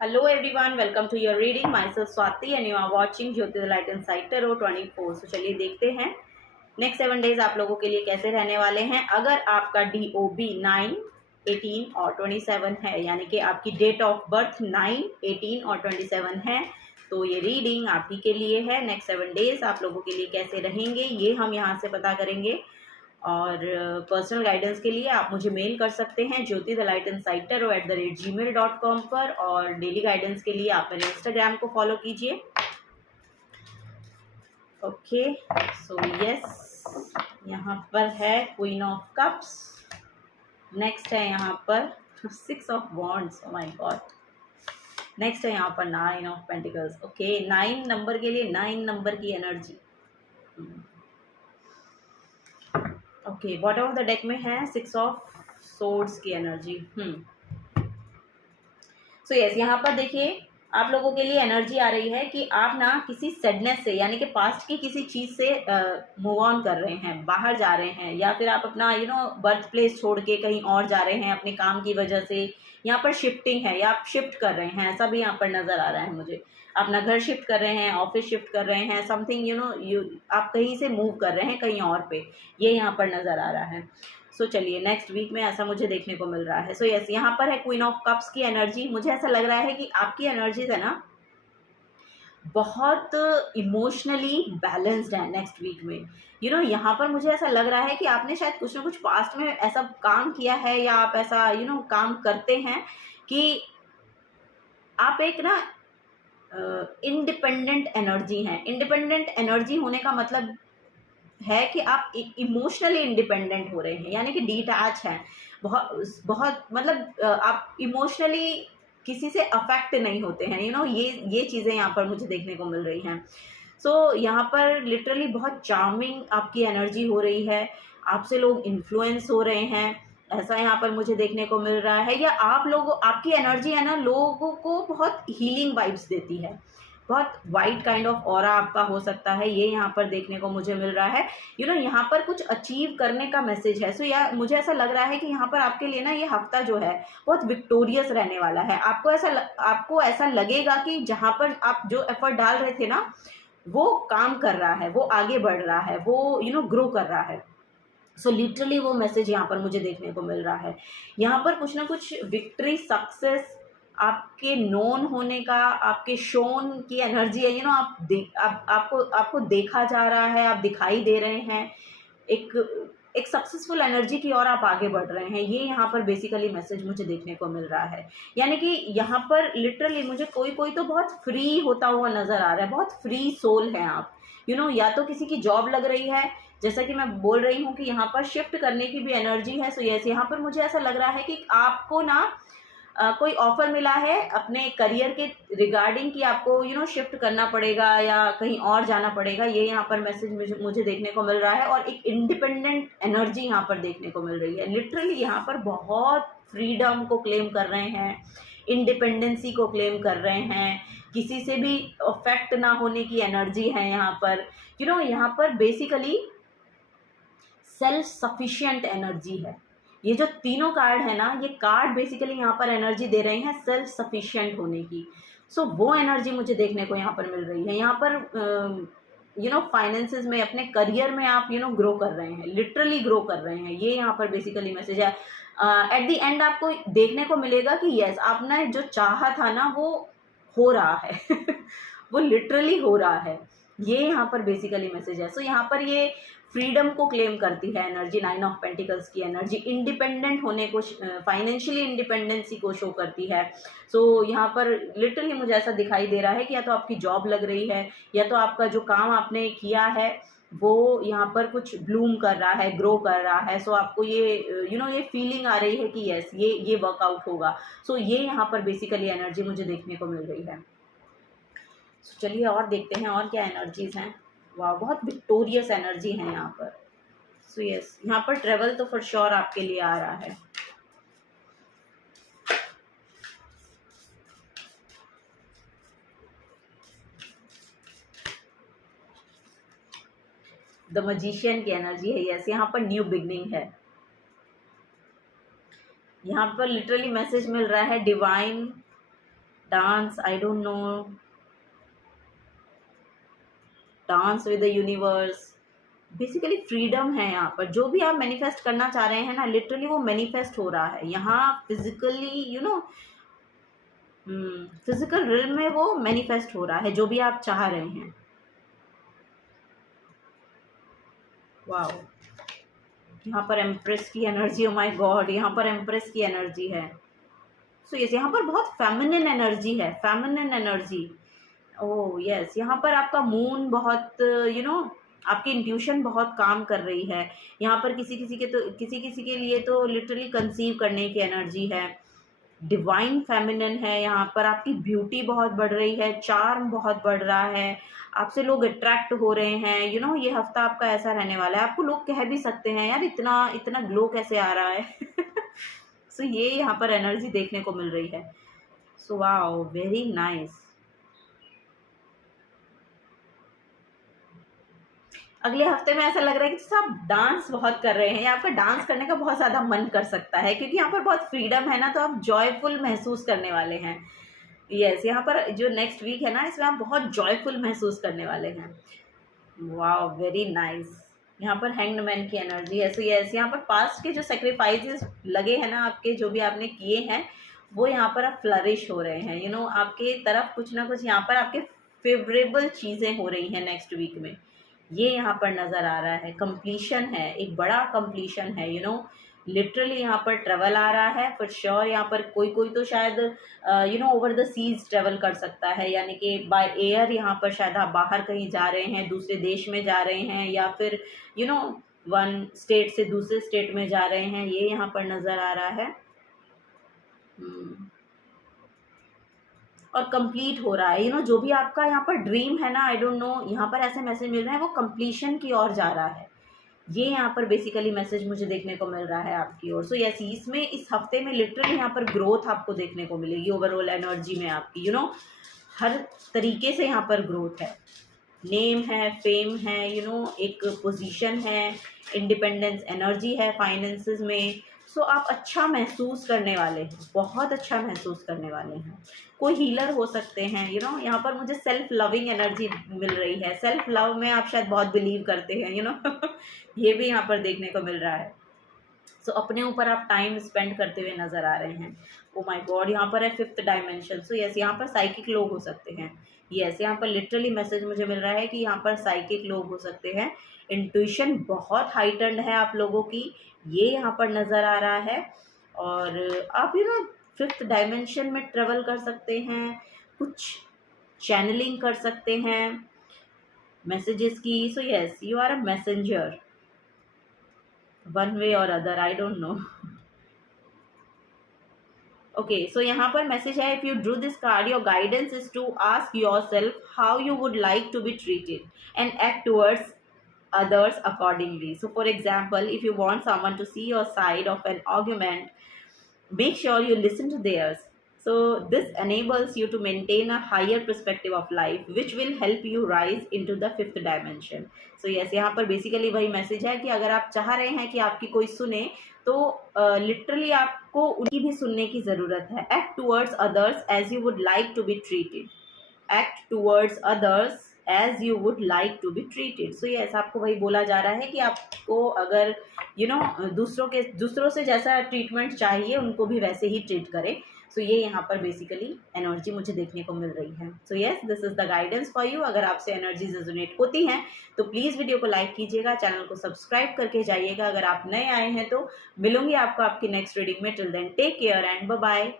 Hello everyone, welcome to your reading. Myself Swati and you are watching Jyoti the light inside tarot 24। तो चलिए देखते हैं next 7 days आप लोगों के लिए कैसे रहने वाले हैं। अगर आपका DOB 9, 18 और 27 है, यानी कि आपकी डेट ऑफ बर्थ 9, 18 और 27 है, तो ये रीडिंग आप ही के लिए है। नेक्स्ट 7 डेज आप लोगों के लिए कैसे रहेंगे ये हम यहाँ से पता करेंगे। और पर्सनल गाइडेंस के लिए आप मुझे मेल कर सकते हैं Jyoti the light inside tarot @gmail.com पर। और डेली गाइडेंस के लिए आप मेरे इंस्टाग्राम को फॉलो कीजिए। ओके, सो यस, यहाँ पर है क्वीन ऑफ कप्स। नेक्स्ट है यहाँ पर 6 of wands. Oh my God. Next है यहाँ पर 9 ऑफ पेंटिकल्स। ओके, 9 नंबर के लिए 9 नंबर की energy. Okay, bottom of the deck में है 6 ऑफ सोर्ड्स की एनर्जी। सो यस, यहाँ पर देखिए आप लोगों के लिए एनर्जी आ रही है कि आप ना किसी सैडनेस से, यानी कि पास्ट की किसी चीज़ से मूव ऑन कर रहे हैं, बाहर जा रहे हैं, या फिर आप अपना बर्थ प्लेस छोड़ के कहीं और जा रहे हैं अपने काम की वजह से। यहाँ पर शिफ्टिंग है या आप शिफ्ट कर रहे हैं, ऐसा भी यहाँ पर नज़र आ रहा है मुझे। अपना घर शिफ्ट कर रहे हैं, ऑफिस शिफ्ट कर रहे हैं, समथिंग आप कहीं से मूव कर रहे हैं कहीं और पे, ये यहाँ पर नज़र आ रहा है। सो चलिए नेक्स्ट वीक में ऐसा मुझे देखने को मिल रहा है। सो यस, यहाँ पर है क्वीन ऑफ कप्स की एनर्जी। मुझे ऐसा लग रहा है कि आपकी एनर्जीज है ना बहुत इमोशनली बैलेंस्ड है नेक्स्ट वीक में। यहाँ पर मुझे ऐसा लग रहा है कि आपने शायद कुछ ना कुछ पास्ट में ऐसा काम किया है, या आप ऐसा काम करते हैं कि आप एक ना इंडिपेंडेंट एनर्जी हैं। इंडिपेंडेंट एनर्जी होने का मतलब है कि आप इमोशनली इंडिपेंडेंट हो रहे हैं, यानी कि डिटैच हैं बहुत बहुत, मतलब आप इमोशनली किसी से अफेक्ट नहीं होते हैं। ये चीज़ें यहाँ पर मुझे देखने को मिल रही हैं। सो यहाँ पर लिटरली बहुत चार्मिंग आपकी एनर्जी हो रही है, आपसे लोग इन्फ्लुएंस हो रहे हैं, ऐसा यहाँ पर मुझे देखने को मिल रहा है। या आपकी एनर्जी है ना लोगों को बहुत हीलिंग वाइब्स देती है, बहुत वाइट काइंड ऑफ ऑरा आपका हो सकता है, ये यहाँ पर देखने को मुझे मिल रहा है। यहाँ पर कुछ अचीव करने का मैसेज है। सो या मुझे ऐसा लग रहा है कि यहाँ पर आपके लिए ना ये हफ्ता जो है बहुत विक्टोरियस रहने वाला है। आपको ऐसा लगेगा कि जहाँ पर आप जो एफर्ट डाल रहे थे ना वो काम कर रहा है, वो आगे बढ़ रहा है, वो ग्रो कर रहा है। सो लिटरली वो मैसेज यहाँ पर मुझे देखने को मिल रहा है। यहाँ पर कुछ ना कुछ विक्ट्री, सक्सेस, आपके नोन होने का, आपके शोन की एनर्जी है। आपको देखा जा रहा है, आप दिखाई दे रहे हैं, एक सक्सेसफुल एनर्जी की ओर आप आगे बढ़ रहे हैं, ये यहाँ पर बेसिकली मैसेज मुझे देखने को मिल रहा है। यानी कि यहाँ पर लिटरली मुझे कोई कोई तो बहुत फ्री होता हुआ नज़र आ रहा है, बहुत फ्री सोल है आप। या तो किसी की जॉब लग रही है, जैसा कि मैं बोल रही हूँ कि यहाँ पर शिफ्ट करने की भी एनर्जी है। सो यस, यहाँ पर मुझे ऐसा लग रहा है कि आपको ना कोई ऑफर मिला है अपने करियर के रिगार्डिंग कि आपको शिफ्ट करना पड़ेगा या कहीं और जाना पड़ेगा, ये यहाँ पर मैसेज मुझे देखने को मिल रहा है। और एक इंडिपेंडेंट एनर्जी यहाँ पर देखने को मिल रही है। लिटरली यहाँ पर बहुत फ्रीडम को क्लेम कर रहे हैं, इंडिपेंडेंसी को क्लेम कर रहे हैं, किसी से भी अफेक्ट ना होने की एनर्जी है यहाँ पर। यहाँ पर बेसिकली सेल्फ सफिशिएंट एनर्जी है। ये जो तीनों कार्ड है ना, ये कार्ड बेसिकली यहाँ पर एनर्जी दे रहे हैं सेल्फ सफिशिएंट होने की। सो वो एनर्जी मुझे देखने को यहाँ पर मिल रही है। यहाँ पर फाइनेंसेस में, अपने करियर में आप ग्रो कर रहे हैं, लिटरली ग्रो कर रहे हैं, ये यहाँ पर बेसिकली मैसेज है। एट द एंड आपको देखने को मिलेगा कि यस, आपने जो चाहा था ना वो हो रहा है वो लिटरली हो रहा है, ये यहाँ पर बेसिकली मैसेज है। सो यहाँ पर ये फ्रीडम को क्लेम करती है एनर्जी, 9 ऑफ पेंटिकल्स की एनर्जी इंडिपेंडेंट होने को, फाइनेंशियली इंडिपेंडेंसी को शो करती है। सो यहाँ पर लिटरली मुझे ऐसा दिखाई दे रहा है कि या तो आपकी जॉब लग रही है, या तो आपका जो काम आपने किया है वो यहाँ पर कुछ ब्लूम कर रहा है, ग्रो कर रहा है। सो आपको ये ये फीलिंग आ रही है कि यस, ये वर्कआउट होगा। सो ये यहाँ पर बेसिकली एनर्जी मुझे देखने को मिल रही है। सो चलिए और देखते हैं और क्या एनर्जीज हैं। वाह, बहुत विक्टोरियस एनर्जी है यहाँ पर। सो यस, यहाँ पर ट्रेवल तो फॉर श्योर आपके लिए आ रहा है। द मैजिशियन की एनर्जी है। यस, यहाँ पर न्यू बिगनिंग है। यहाँ पर लिटरली मैसेज मिल रहा है divine dance, I don't no, dance with the universe. Basically freedom है यहाँ पर, जो भी आप मैनिफेस्ट करना चाह रहे हैं ना, लिटरली वो मैनिफेस्ट हो रहा है यहाँ physically, you know, physical realm में वो मैनिफेस्ट हो रहा है जो भी आप चाह रहे हैं। वाओ, यहाँ पर एम्प्रेस की एनर्जी, ओ माय गॉड, यहाँ पर एम्प्रेस की एनर्जी है। सो यस, यहाँ पर बहुत फेमिनिन एनर्जी है, फेमिनिन एनर्जी। ओह यस, यहाँ पर आपका मून बहुत, यू नो, आपकी इंट्यूशन बहुत काम कर रही है। यहाँ पर किसी किसी के तो, किसी किसी के लिए तो लिटरली कंसीव करने की एनर्जी है। डिवाइन फेमिनिन है, यहाँ पर आपकी ब्यूटी बहुत बढ़ रही है, चार्म बहुत बढ़ रहा है, आपसे लोग अट्रैक्ट हो रहे हैं। यू नो, ये हफ्ता आपका ऐसा रहने वाला है, आपको लोग कह भी सकते हैं यार इतना इतना ग्लो कैसे आ रहा है। सो ये यहाँ पर एनर्जी देखने को मिल रही है। So wow, very nice. अगले हफ्ते में ऐसा लग रहा है कि जैसे आप डांस बहुत कर रहे हैं, या आपका डांस करने का बहुत ज़्यादा मन कर सकता है, क्योंकि यहाँ पर बहुत फ्रीडम है ना, तो आप जॉयफुल महसूस करने वाले हैं। यस, यहाँ पर जो नेक्स्ट वीक है ना, इसमें आप बहुत जॉयफुल महसूस करने वाले हैं। Wow, very nice. यहाँ पर हैंग्ड मैन की एनर्जी है। सो यस, यहाँ पर पास्ट के जो सेक्रीफाइसेस लगे हैं ना आपके, जो भी आपने किए हैं, वो यहाँ पर अब फ्लरिश हो रहे हैं। यू नो, आपके तरफ कुछ ना कुछ यहाँ पर आपके फेवरेबल चीज़ें हो रही हैं नेक्स्ट वीक में, ये यहाँ पर नज़र आ रहा है। कंप्लीशन है, एक बड़ा कंप्लीशन है। यू नो, लिटरली यहाँ पर ट्रेवल आ रहा है फॉर श्योर। यहाँ पर कोई कोई तो शायद you know over the seas travel कर सकता है, यानी कि बाय एयर यहाँ पर शायद आप बाहर कहीं जा रहे हैं, दूसरे देश में जा रहे हैं, या फिर यू नो वन स्टेट से दूसरे स्टेट में जा रहे हैं, ये यहाँ पर नज़र आ रहा है। और कंप्लीट हो रहा है। यू नो, जो भी आपका यहाँ पर ड्रीम है ना, आई डोंट नो, यहाँ पर ऐसे मैसेज मिल रहे हैं वो कंप्लीशन की ओर जा रहा है। ये यहाँ पर बेसिकली मैसेज मुझे देखने को मिल रहा है आपकी ओर। सो यस, इसमें इस हफ्ते में लिटरली यहाँ पर ग्रोथ आपको देखने को मिलेगी ओवरऑल एनर्जी में आपकी। यू नो, हर तरीके से यहाँ पर ग्रोथ है, नेम है, फेम है, यू नो, एक पोजीशन है, इंडिपेंडेंस एनर्जी है फाइनेंसेस में। सो आप अच्छा महसूस करने वाले हैं, बहुत अच्छा महसूस करने वाले हैं। कोई हीलर हो सकते हैं। यू नो, यहाँ पर मुझे सेल्फ लविंग एनर्जी मिल रही है। सेल्फ लव में आप शायद बहुत बिलीव करते हैं। यू नो, ये भी यहाँ पर देखने को मिल रहा है। सो अपने ऊपर आप टाइम स्पेंड करते हुए नज़र आ रहे हैं। ओ माय गॉड, यहाँ पर है 5th डायमेंशन। सो यस, यहाँ पर साइकिक लोग हो सकते हैं। यस, यहाँ पर लिटरली मैसेज मुझे मिल रहा है कि यहाँ पर साइकिक लोग हो सकते हैं। इंट्यूशन बहुत हाइटन्ड है आप लोगों की, ये यहाँ पर नज़र आ रहा है। और आप यू नो 5th डायमेंशन में ट्रेवल कर सकते हैं, कुछ चैनलिंग कर सकते हैं मैसेजेस की। So yes, you are a messenger one way और other, I don't know. Okay, so यहाँ पर मैसेज है, if you drew this card your guidance is to ask yourself how you would like to be treated and act towards others accordingly. So for example, if you want someone to see your side of an argument, make sure you listen to theirs. So this enables you to maintain a higher perspective of life, which will help you rise into the 5th dimension. So yes, यहाँ पर basically वही message है कि अगर आप चाह रहे हैं कि आपकी कोई सुने, तो लिटरली आपको उनकी भी सुनने की ज़रूरत है। Act towards others as you would like to be treated. Act towards others as you would like to be treated. So yes, आपको वही बोला जा रहा है कि आपको अगर यू नो दूसरों से जैसा ट्रीटमेंट चाहिए, उनको भी वैसे ही ट्रीट करें। सो ये यहाँ पर बेसिकली एनर्जी मुझे देखने को मिल रही है। So yes, this is the guidance for you. अगर आपसे एनर्जीज रेजोनेट होती हैं तो प्लीज़ वीडियो को लाइक कीजिएगा, चैनल को सब्सक्राइब करके जाइएगा। अगर आप नए आए हैं तो मिलूंगी आपको आपकी नेक्स्ट रीडिंग में। Till then take care and bye bye.